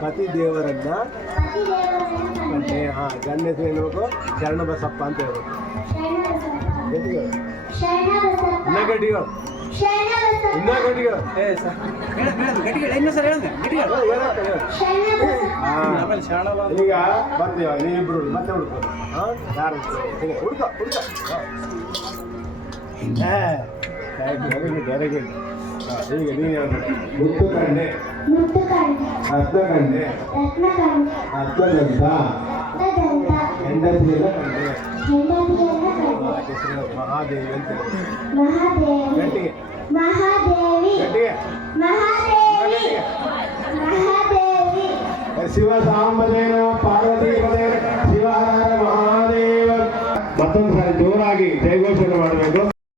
ಪತಿ ದೇವರನ್ನ ಗಣ್ಯ ಹೆಸರು ಹೇಳ್ಬೇಕು ಶರಣಬಸಪ್ಪ ಅಂತ ಹೇಳ್ಬೇಕು. ಇನ್ನ ಗಟ್ಟಿಗಳು ಈಗ ಬರ್ತೀವ ನೀವಿಬ್ರು ಮತ್ತೆ ಹುಡ್ಕೋದು ಯಾರು ಹುಡ್ಕ ವೆರಿ ಗುಡ್. ಈಗ ನೀನು ಹೇಳ್ಬೇಕು ಮುತ್ತು ಕಂಡೆ ರತ್ನ ಕಂಡೆ ರತ್ನದಂತ ಹೆಂಡತಿಯಲ್ಲ ಕಂಡೆ ಮಹಾದೇವಿ ಅಂತ ಗಟ್ಟಿಗೆ ಶಿವ ಸಾಂಬದೇವ ಪಾರ್ವತಿ ಶಿವ ಮಹಾದೇವ. ಮತ್ತೊಂದು ಸಾಯ್ತು